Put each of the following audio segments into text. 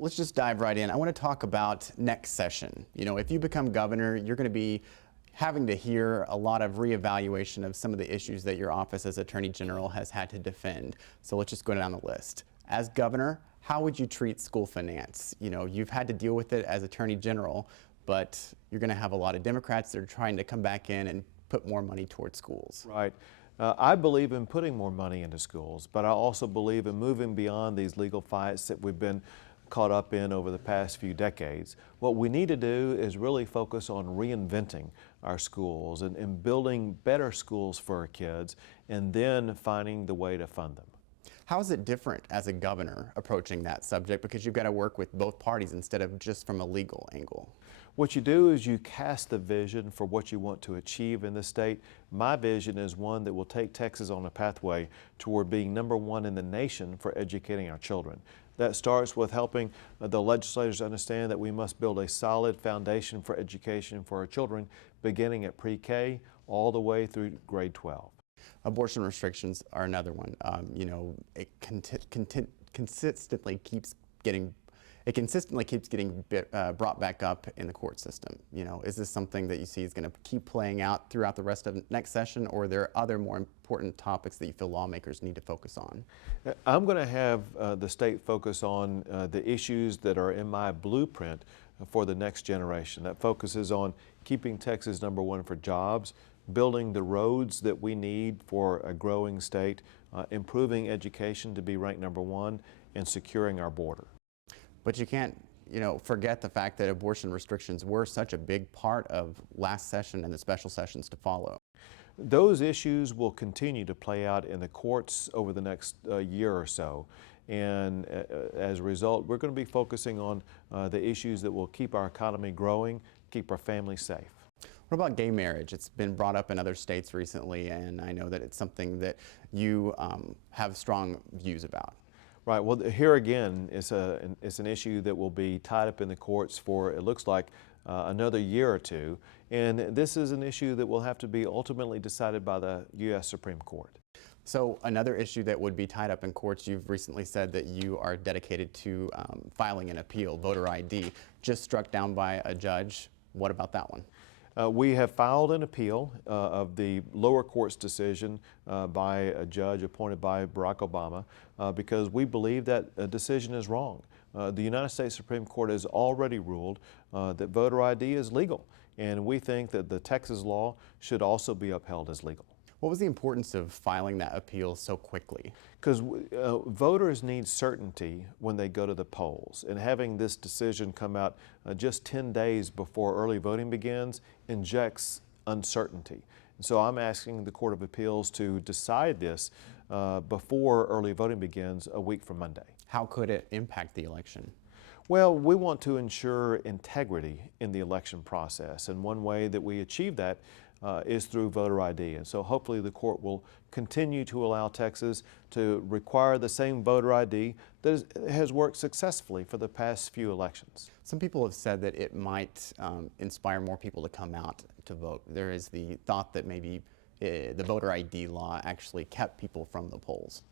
Let's just dive right in. I want to talk about next session. If you become governor, you're going to be having to hear a lot of reevaluation of some of the issues that your office as Attorney General has had to defend. So let's just go down the list. As governor, how would you treat school finance? You've had to deal with it as Attorney General, but you're going to have a lot of Democrats that are trying to come back in and put more money towards schools. Right. I believe in putting more money into schools, but I also believe in moving beyond these legal fights that we've been caught up in over the past few decades. What we need to do is really focus on reinventing our schools and building better schools for our kids, and then finding the way to fund them. How is it different as a governor approaching that subject, because you've got to work with both parties instead of just from a legal angle? What you do is you cast the vision for what you want to achieve in the state. My vision is one that will take Texas on a pathway toward being #1 in the nation for educating our children. That starts with helping the legislators understand that we must build a solid foundation for education for our children, beginning at pre-K all the way through grade 12. Abortion restrictions are another one. It consistently keeps getting brought back up in the court system. Is this something that you see is going to keep playing out throughout the rest of next session, or are there other more important topics that you feel lawmakers need to focus on? I'm going to have the state focus on the issues that are in my blueprint for the next generation. That focuses on keeping Texas #1 for jobs, building the roads that we need for a growing state, improving education to be ranked #1, and securing our border. But you can't, forget the fact that abortion restrictions were such a big part of last session and the special sessions to follow. Those issues will continue to play out in the courts over the next year or so. And as a result, we're going to be focusing on the issues that will keep our economy growing, keep our families safe. What about gay marriage? It's been brought up in other states recently, and I know that it's something that you have strong views about. Right. Well, here again, it's an issue that will be tied up in the courts for, it looks like, another year or two. And this is an issue that will have to be ultimately decided by the U.S. Supreme Court. So another issue that would be tied up in courts, you've recently said that you are dedicated to filing an appeal, voter ID, just struck down by a judge. What about that one? We have filed an appeal of the lower court's decision by a judge appointed by Barack Obama because we believe that a decision is wrong. The United States Supreme Court has already ruled that voter ID is legal, and we think that the Texas law should also be upheld as legal. What was the importance of filing that appeal so quickly? Because voters need certainty when they go to the polls, and having this decision come out just 10 days before early voting begins injects uncertainty. And so I'm asking the Court of Appeals to decide this before early voting begins a week from Monday. How could it impact the election? Well, we want to ensure integrity in the election process, and one way that we achieve that is through voter ID. And so hopefully the court will continue to allow Texas to require the same voter ID that has worked successfully for the past few elections. Some people have said that it might inspire more people to come out to vote. There is the thought that maybe the voter ID law actually kept people from the polls.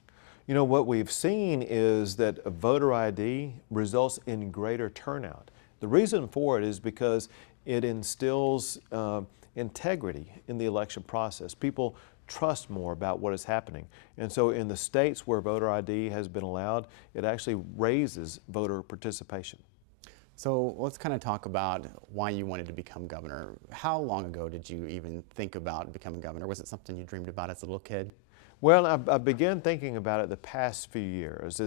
What we've seen is that a voter ID results in greater turnout. The reason for it is because it instills integrity in the election process. People trust more about what is happening. And so in the states where voter ID has been allowed, it actually raises voter participation. So let's kind of talk about why you wanted to become governor. How long ago did you even think about becoming governor? Was it something you dreamed about as a little kid? Well, I began thinking about it the past few years.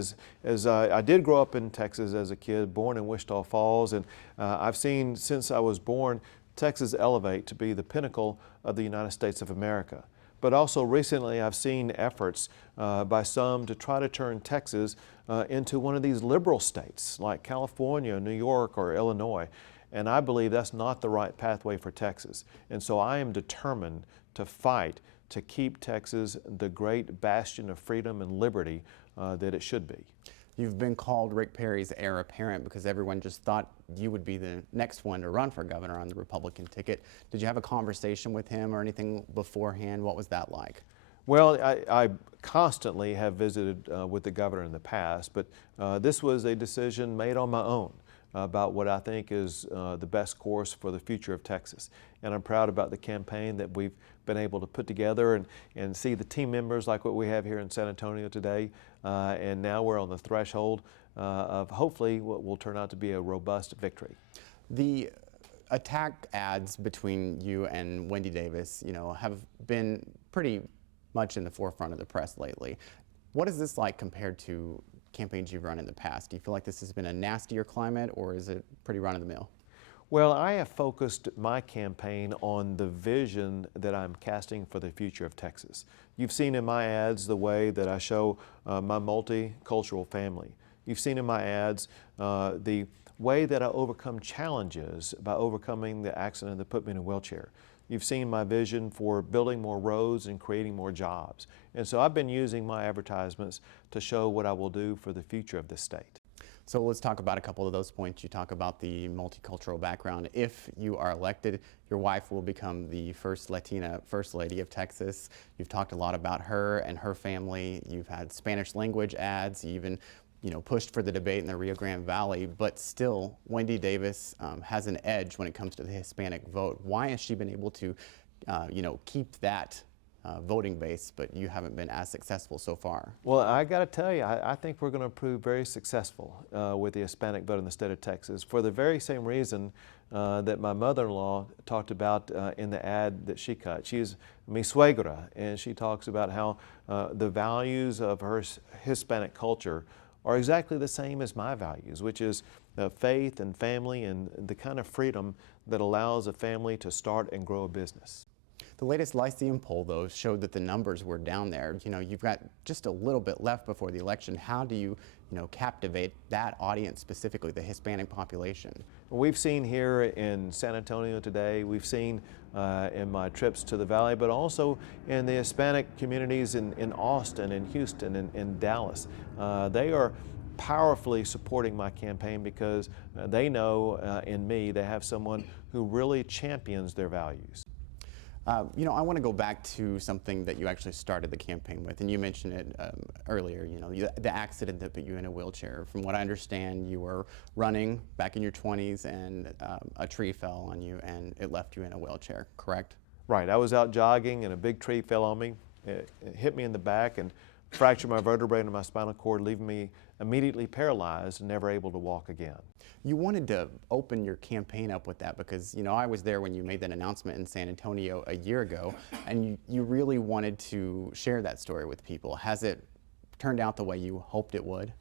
As I did grow up in Texas as a kid, born in Wichita Falls, and I've seen since I was born Texas elevate to be the pinnacle of the United States of America. But also recently I've seen efforts by some to try to turn Texas into one of these liberal states like California, New York, or Illinois. And I believe that's not the right pathway for Texas. And so I am determined to fight to keep Texas the great bastion of freedom and liberty that it should be. You've been called Rick Perry's heir apparent because everyone just thought you would be the next one to run for governor on the Republican ticket. Did you have a conversation with him or anything beforehand? What was that like? Well, I constantly have visited with the governor in the past, but this was a decision made on my own about what I think is the best course for the future of Texas. And I'm proud about the campaign that we've been able to put together and see the team members like what we have here in San Antonio today. And now we're on the threshold of hopefully what will turn out to be a robust victory. The attack ads between you and Wendy Davis, have been pretty much in the forefront of the press lately. What is this like compared to campaigns you've run in the past? Do you feel like this has been a nastier climate, or is it pretty run-of-the-mill? Well, I have focused my campaign on the vision that I'm casting for the future of Texas. You've seen in my ads the way that I show my multicultural family. You've seen in my ads the way that I overcome challenges by overcoming the accident that put me in a wheelchair. You've seen my vision for building more roads and creating more jobs. And so I've been using my advertisements to show what I will do for the future of this state. So let's talk about a couple of those points. You talk about the multicultural background. If you are elected, your wife will become the first Latina First Lady of Texas. You've talked a lot about her and her family. You've had Spanish language ads. You even pushed for the debate in the Rio Grande Valley, but still, Wendy Davis has an edge when it comes to the Hispanic vote. Why has she been able to, keep that voting base, but you haven't been as successful so far? Well, I got to tell you, I think we're going to prove very successful with the Hispanic vote in the state of Texas for the very same reason that my mother-in-law talked about in the ad that she cut. She's mi suegra, and she talks about how the values of her Hispanic culture are exactly the same as my values, which is faith and family and the kind of freedom that allows a family to start and grow a business. The latest Lyceum poll, though, showed that the numbers were down there. You've got just a little bit left before the election. How do you, captivate that audience, specifically the Hispanic population? We've seen here in San Antonio today, we've seen in my trips to the Valley, but also in the Hispanic communities in Austin, in Houston, in Dallas. They are powerfully supporting my campaign because they know in me they have someone who really champions their values. I want to go back to something that you actually started the campaign with, and you mentioned it earlier, the accident that put you in a wheelchair. From what I understand, you were running back in your 20s and a tree fell on you and it left you in a wheelchair, correct? Right. I was out jogging and a big tree fell on me. It hit me in the back and fractured my vertebrae into my spinal cord, leaving me immediately paralyzed and never able to walk again. You wanted to open your campaign up with that because, I was there when you made that announcement in San Antonio a year ago, and you really wanted to share that story with people. Has it turned out the way you hoped it would?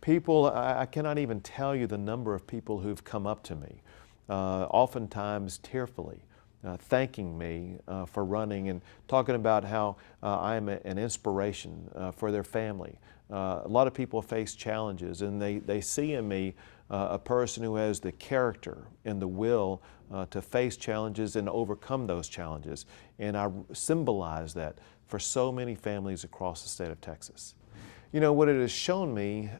People, I cannot even tell you the number of people who've come up to me, oftentimes tearfully, thanking me for running and talking about how I am an inspiration for their family. A lot of people face challenges, and they see in me a person who has the character and the will to face challenges and overcome those challenges. And I symbolize that for so many families across the state of Texas. What it has shown me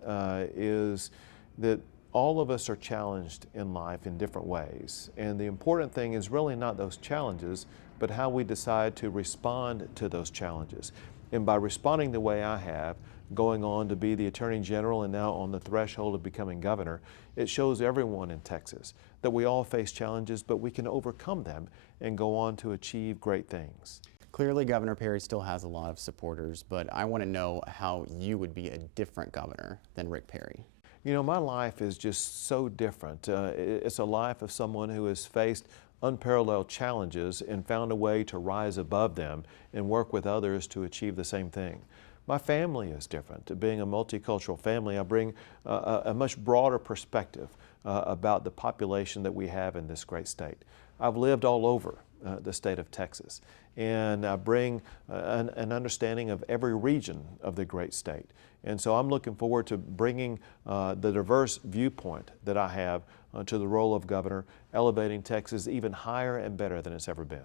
is that all of us are challenged in life in different ways. And the important thing is really not those challenges, but how we decide to respond to those challenges. And by responding the way I have, going on to be the Attorney General and now on the threshold of becoming governor, it shows everyone in Texas that we all face challenges, but we can overcome them and go on to achieve great things. Clearly, Governor Perry still has a lot of supporters, but I want to know how you would be a different governor than Rick Perry. My life is just so different. It's a life of someone who has faced unparalleled challenges and found a way to rise above them and work with others to achieve the same thing. My family is different. Being a multicultural family, I bring a much broader perspective about the population that we have in this great state. I've lived all over the state of Texas, and I bring an understanding of every region of the great state. And so I'm looking forward to bringing the diverse viewpoint that I have to the role of governor, elevating Texas even higher and better than it's ever been.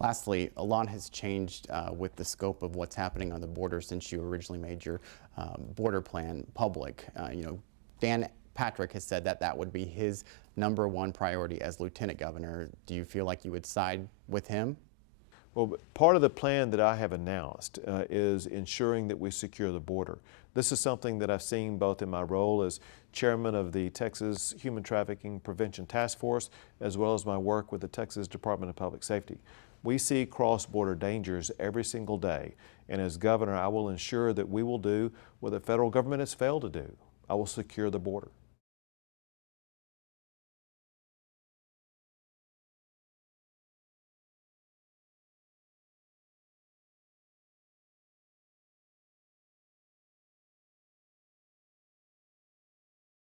Lastly, a lot has changed with the scope of what's happening on the border since you originally made your border plan public. Dan Patrick has said that that would be his #1 priority as lieutenant governor. Do you feel like you would side with him? Well, part of the plan that I have announced is ensuring that we secure the border. This is something that I've seen both in my role as chairman of the Texas Human Trafficking Prevention Task Force, as well as my work with the Texas Department of Public Safety. We see cross-border dangers every single day, and as governor, I will ensure that we will do what the federal government has failed to do. I will secure the border.